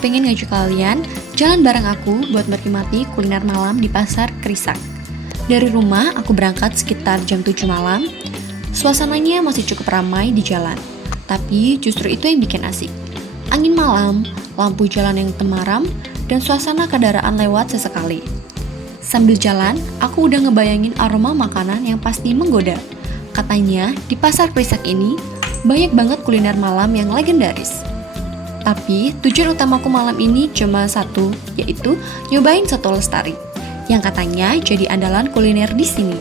pengen ngajak kalian jalan bareng aku buat menikmati kuliner malam di Pasar Krisak. Dari rumah aku berangkat sekitar jam 7 malam. Suasananya masih cukup ramai di jalan, tapi justru itu yang bikin asik. Angin malam, lampu jalan yang temaram, dan suasana kendaraan lewat sesekali. Sambil jalan, aku udah ngebayangin aroma makanan yang pasti menggoda. Katanya, di Pasar Krisak ini, banyak banget kuliner malam yang legendaris. Tapi, tujuan utamaku malam ini cuma satu, yaitu nyobain soto lestari, yang katanya jadi andalan kuliner di sini.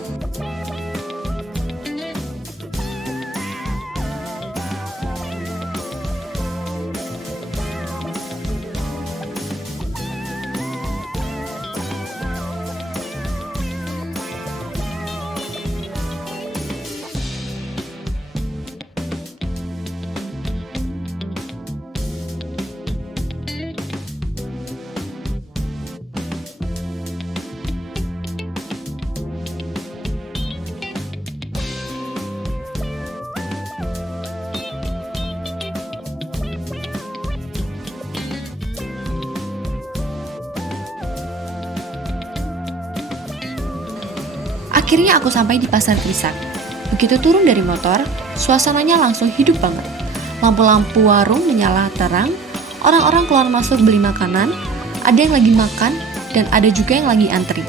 Akhirnya aku sampai di Pasar Krisak. Begitu turun dari motor, suasananya langsung hidup banget. Lampu-lampu warung menyala terang, orang-orang keluar masuk beli makanan, ada yang lagi makan, dan ada juga yang lagi antri.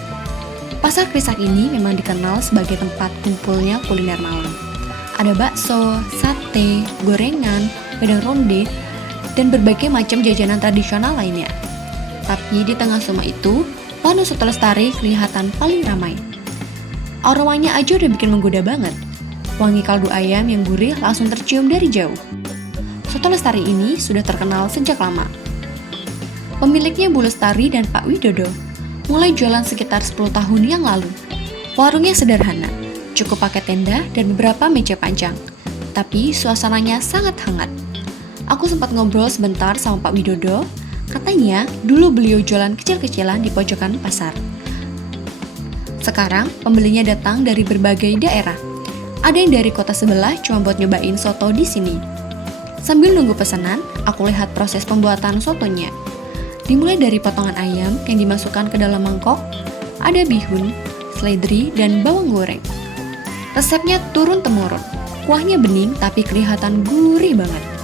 Pasar Krisak ini memang dikenal sebagai tempat kumpulnya kuliner malam. Ada bakso, sate, gorengan, wedang ronde, dan berbagai macam jajanan tradisional lainnya. Tapi di tengah semua itu, warung soto lestari kelihatan paling ramai. Aromanya aja udah bikin menggoda banget. Wangi kaldu ayam yang gurih langsung tercium dari jauh. Soto Lestari ini sudah terkenal sejak lama. Pemiliknya Bu Lestari dan Pak Widodo mulai jualan sekitar 10 tahun yang lalu. Warungnya sederhana, cukup pakai tenda dan beberapa meja panjang. Tapi suasananya sangat hangat. Aku sempat ngobrol sebentar sama Pak Widodo. Katanya dulu beliau jualan kecil-kecilan di pojokan pasar. Sekarang, pembelinya datang dari berbagai daerah. Ada yang dari kota sebelah cuma buat nyobain soto di sini. Sambil nunggu pesanan, aku lihat proses pembuatan sotonya. Dimulai dari potongan ayam yang dimasukkan ke dalam mangkok, ada bihun, seledri, dan bawang goreng. Resepnya turun-temurun. Kuahnya bening tapi kelihatan gurih banget.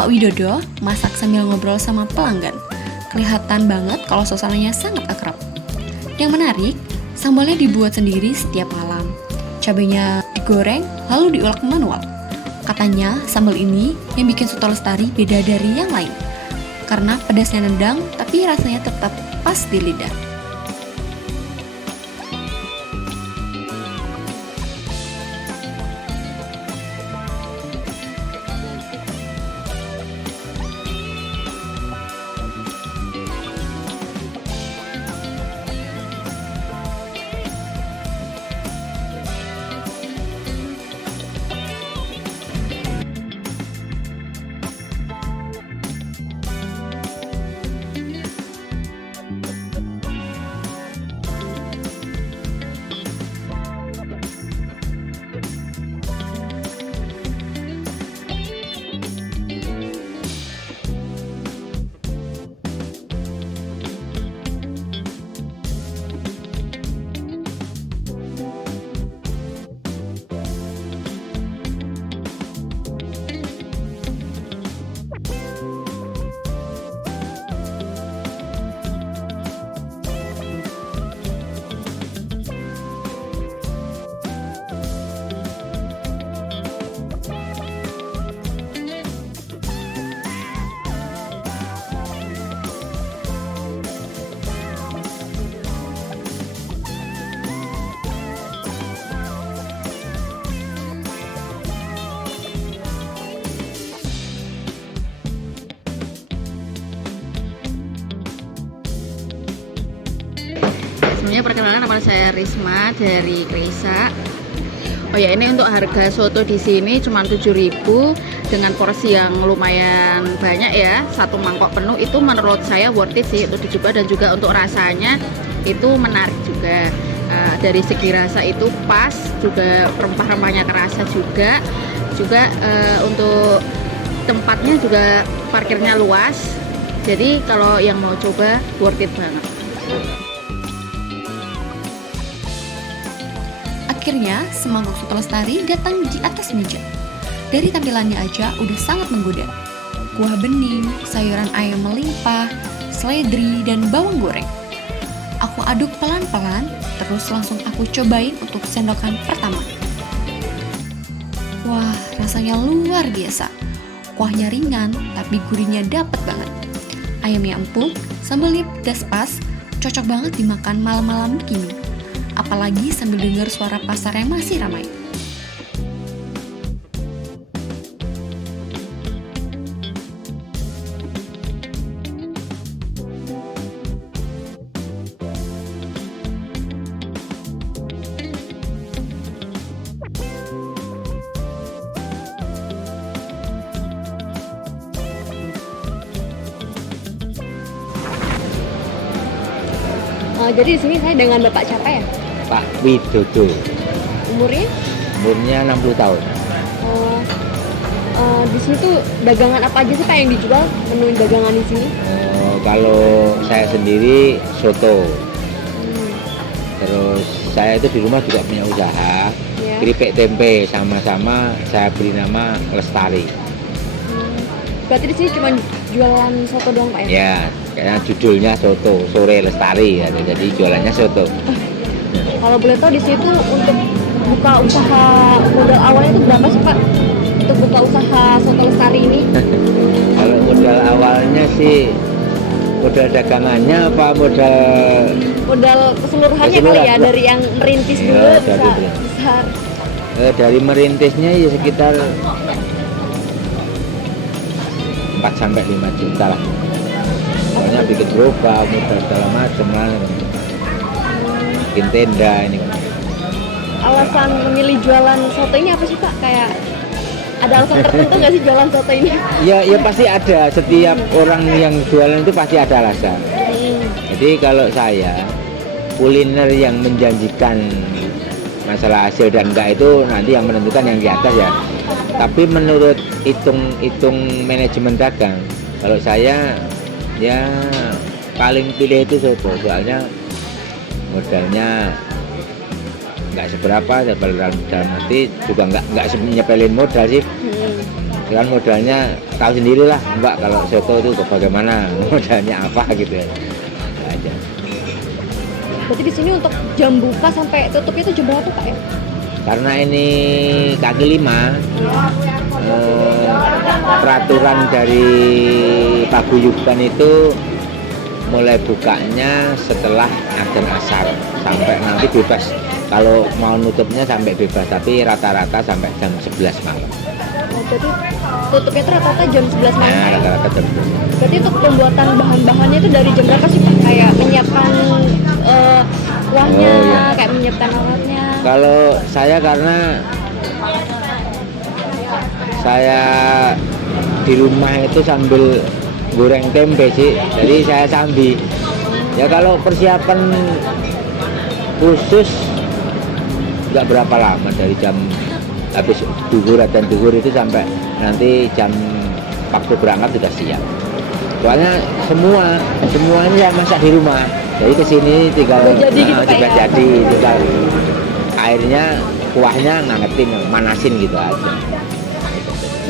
Pak Widodo masak sambil ngobrol sama pelanggan. Kelihatan banget kalau suasananya sangat akrab. Yang menarik, sambalnya dibuat sendiri setiap malam. Cabenya digoreng lalu diulek manual. Katanya sambal ini yang bikin soto lestari beda dari yang lain. Karena pedasnya nendang tapi rasanya tetap pas di lidah. Sebelumnya perkenalkan, nama saya Risma dari Krisa. Oh ya, ini untuk harga soto di sini cuma 7.000 dengan porsi yang lumayan banyak ya. Satu mangkok penuh itu menurut saya worth it sih untuk dicoba, dan juga untuk rasanya itu menarik juga. Dari segi rasa itu pas, juga rempah-rempahnya kerasa juga. Untuk tempatnya juga parkirnya luas. Jadi kalau yang mau coba worth it banget. Akhirnya, semangkuk soto lestari datang di atas meja. Dari tampilannya aja udah sangat menggoda. Kuah bening, sayuran ayam melimpah, seledri, dan bawang goreng. Aku aduk pelan-pelan, terus langsung aku cobain untuk sendokan pertama. Wah, rasanya luar biasa. Kuahnya ringan, tapi gurihnya dapet banget. Ayamnya empuk, sambelnya pedas pas, cocok banget dimakan malam-malam begini. Apalagi sambil dengar suara pasar yang masih ramai. Jadi di sini saya dengan Bapak siapa ya? Pak Widodo, Umurnya? umurnya 60 tahun. Di sini tuh dagangan apa aja sih Pak yang dijual? Menu dagangan di sini? Kalau saya sendiri soto, terus saya itu di rumah juga punya usaha keripik tempe, sama-sama saya beri nama Lestari. Berarti di sini cuma jualan soto doang Pak ya? Ya, kayaknya judulnya soto sore Lestari ya, jadi jualannya soto. Kalau boleh tahu di situ untuk buka usaha modal awalnya itu berapa sih Pak? Untuk buka usaha soto lestari ini? Kalau modal awalnya sih, modal dagangannya apa Modal keseluruhannya kali ya, dari yang merintis Ya, dulu dari bisa merintis. besar. Dari merintisnya ya sekitar 4 sampai 5 juta lah. Soalnya bikin gerobak, modal segala macam lah. Bikin tenda ini. Alasan memilih jualan soto ini apa sih Pak? Kayak ada alasan tertentu nggak sih jualan soto ini? Ya pasti ada. Setiap orang yang jualan itu pasti ada alasan. Jadi kalau saya, kuliner yang menjanjikan masalah hasil dan enggak itu nanti yang menentukan yang di atas ya. Tapi menurut hitung manajemen dagang, kalau saya ya paling pilih itu soto, soalnya modalnya nggak seberapa, dalam arti juga nggak nyepelin modal sih. Kan modalnya tahu sendirilah Mbak, kalau soto itu bagaimana modalnya apa gitu ya. Aja. Berarti di sini untuk jam buka sampai tutup itu jam berapa Pak ya? Karena ini kaki 5, peraturan dari paguyuban itu mulai bukanya setelah adzan asar sampai nanti bebas. Kalau mau nutupnya sampai bebas, tapi rata-rata sampai jam 11 malam. Jadi tutupnya itu rata-rata jam 11 malam. Nah, rata-rata jam 11. Berarti untuk pembuatan bahan-bahannya itu dari jam berapa sih Pak? Kayak menyiapkan kuahnya, kayak menyiapkan alatnya. Kalau saya karena saya di rumah itu sambil goreng tempe sih, jadi saya sambil. Ya kalau persiapan khusus nggak berapa lama, dari jam habis adzan duhur itu sampai nanti jam waktu berangkat sudah siap. Soalnya semuanya saya masak di rumah, jadi kesini tinggal tinggal airnya, kuahnya ngangetin, manasin gitu aja.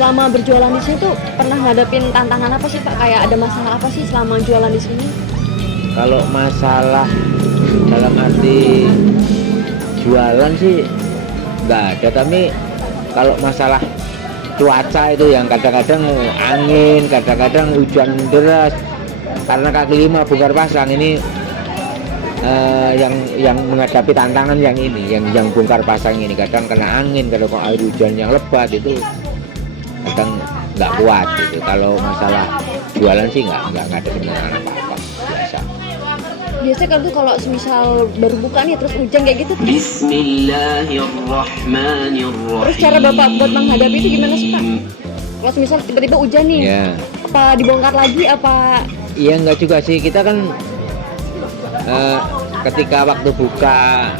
Selama berjualan di sini tuh pernah ngadepin tantangan apa sih Pak? Kayak ada masalah apa sih selama jualan di sini? Kalau masalah dalam arti jualan sih nggak ada, tapi kalau masalah cuaca itu yang kadang-kadang angin, kadang-kadang hujan deras. Karena kaki 5 bongkar pasang ini yang menghadapi tantangan yang ini, yang bongkar pasang ini kadang kena angin, kalau air hujan yang lebat itu kadang nggak kuat gitu. Kalau masalah jualan sih nggak ada tantangan apa-apa, biasa. Biasanya kan tuh kalau semisal baru buka nih terus hujan kayak gitu, Bismillahirrahmanirrahim. terus cara Bapak buat menghadapi itu gimana sih Pak? Kalau semisal tiba-tiba hujan nih, Ya, apa dibongkar lagi apa? iya enggak juga sih, kita kan ketika waktu buka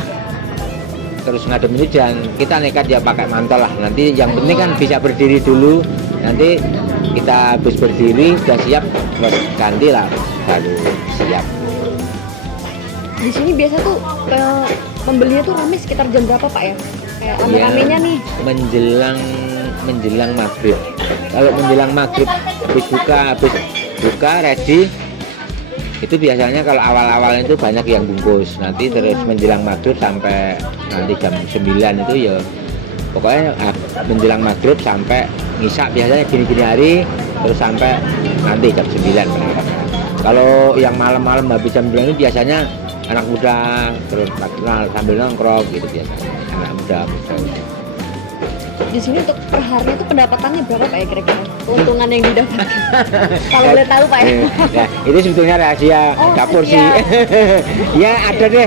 terus ngadem hujan, kita nekat ya pakai mantel lah. Nanti yang penting kan bisa berdiri dulu. Nanti kita habis berdiri sudah siap, terus ganti lah baru siap. Di sini biasa tuh pembelinya tuh ramai sekitar jam berapa Pak ya? Kayak rame-ramenya nih. Menjelang maghrib. Kalau menjelang maghrib habis buka ready, itu biasanya kalau awal-awal itu banyak yang bungkus. Nanti terus menjelang maghrib sampai nanti jam 9 itu ya pokoknya menjelang maghrib sampai ngisak biasanya gini-gini hari, terus sampai nanti jam 9 berangkat. Kalau yang malam-malam habis jam 9 itu biasanya anak muda terus sambil nongkrong gitu biasanya anak muda. Di sini untuk per hari itu pendapatannya berapa Pak ya kira-kira? Keuntungan yang didapatkan? Kalau boleh tahu Pak ya. Nah, itu sebetulnya rahasia dapur sih. Ya ada deh.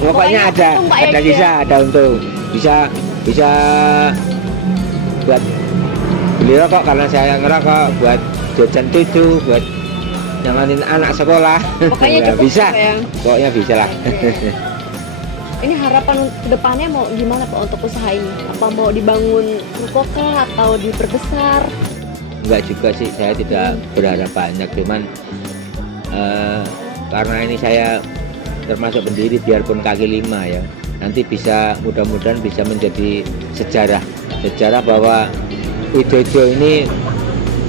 Pokoknya ada untung, Pak, ya, ada gitu bisa, ada untung. Bisa buat beli rokok karena saya ngerokok, buat jajan cucu, buat nyamanin anak sekolah. Pokoknya Ya, cukup bisa. Pak, ya. Pokoknya bisa lah. Ini harapan kedepannya mau gimana Pak untuk usaha ini? Apa mau dibangun ruko kah atau diperbesar? Enggak juga sih, saya tidak berharap banyak, cuman karena ini saya termasuk pendiri biarpun kaki lima ya, nanti bisa mudah-mudahan bisa menjadi sejarah bahwa Widodo ini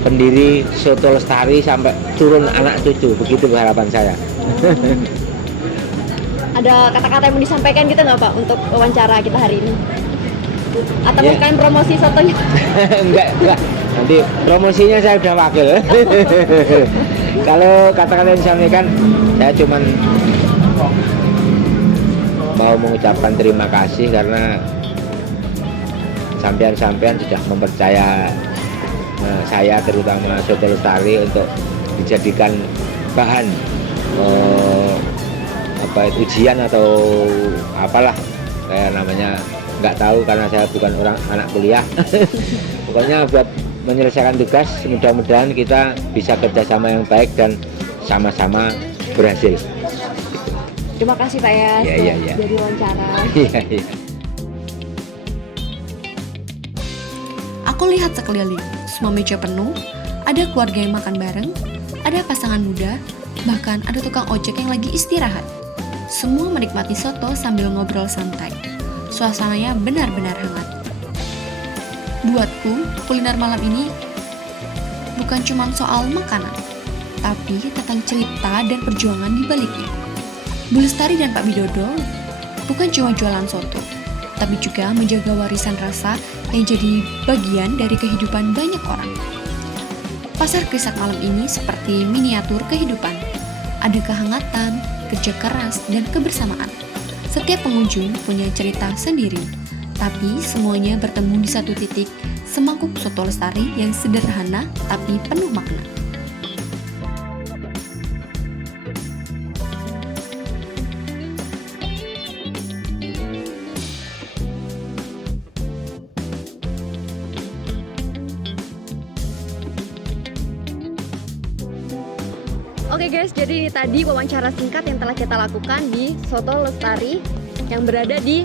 pendiri soto lestari sampai turun anak cucu, begitu harapan saya. Ada kata-kata yang mau disampaikan gitu nggak Pak untuk wawancara kita hari ini? Atau Ya. bukan promosi sotonya? enggak, nanti promosinya saya udah wakil. Kalau kata-kata yang disampaikan, saya cuman mau mengucapkan terima kasih karena sampean-sampean sudah mempercaya saya, terutama Soto Lestari, untuk dijadikan bahan ujian atau apalah kayak namanya, nggak tahu karena saya bukan orang anak kuliah. Pokoknya buat menyelesaikan tugas, mudah-mudahan kita bisa kerjasama yang baik dan sama-sama berhasil. Terima kasih Pak ya, Iya. jadi wawancara. Iya. Aku lihat sekeliling, semua meja penuh, ada keluarga yang makan bareng, ada pasangan muda, bahkan ada tukang ojek yang lagi istirahat. Semua menikmati soto sambil ngobrol santai. Suasananya benar-benar hangat. Buatku, kuliner malam ini bukan cuma soal makanan, tapi tentang cerita dan perjuangan di baliknya. Bu Lestari dan Pak Widodo bukan cuma jualan soto, tapi juga menjaga warisan rasa yang jadi bagian dari kehidupan banyak orang. Pasar Krisak malam ini seperti miniatur kehidupan. Ada kehangatan, kerja keras, dan kebersamaan. Setiap pengunjung punya cerita sendiri, tapi semuanya bertemu di satu titik, semangkuk soto lestari yang sederhana tapi penuh makna. Oke guys, jadi ini tadi wawancara singkat yang telah kita lakukan di Soto Lestari yang berada di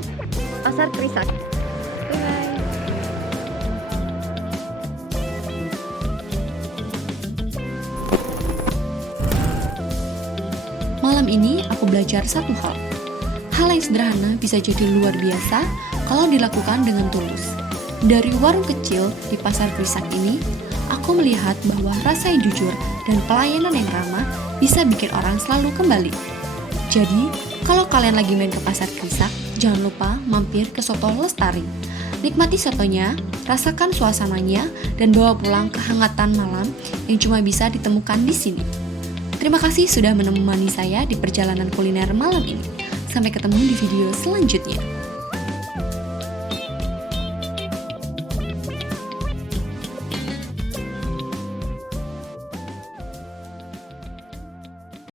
Pasar Krisak. Bye. Malam ini aku belajar satu hal. Hal yang sederhana bisa jadi luar biasa kalau dilakukan dengan tulus. Dari warung kecil di Pasar Krisak ini, aku melihat bahwa rasa yang jujur dan pelayanan yang ramah bisa bikin orang selalu kembali. Jadi, kalau kalian lagi main ke Pasar Krisak, jangan lupa mampir ke Soto Lestari. Nikmati sotonya, rasakan suasananya, dan bawa pulang kehangatan malam yang cuma bisa ditemukan di sini. Terima kasih sudah menemani saya di perjalanan kuliner malam ini. Sampai ketemu di video selanjutnya.